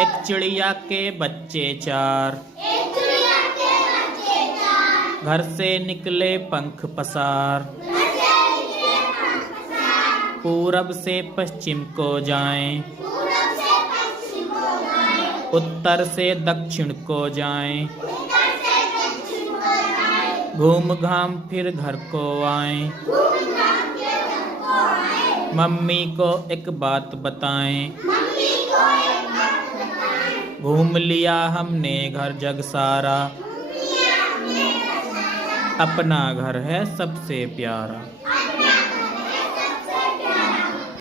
एक चिड़िया के बच्चे चार, घर से निकले पंख पसार, पूरब से पश्चिम को जाएं, उत्तर से दक्षिण को जाएं, घूम घाम फिर घर को आएं, मम्मी को एक बात बताएं, घूम लिया हमने घर जग सारा, अपना घर है सबसे प्यारा।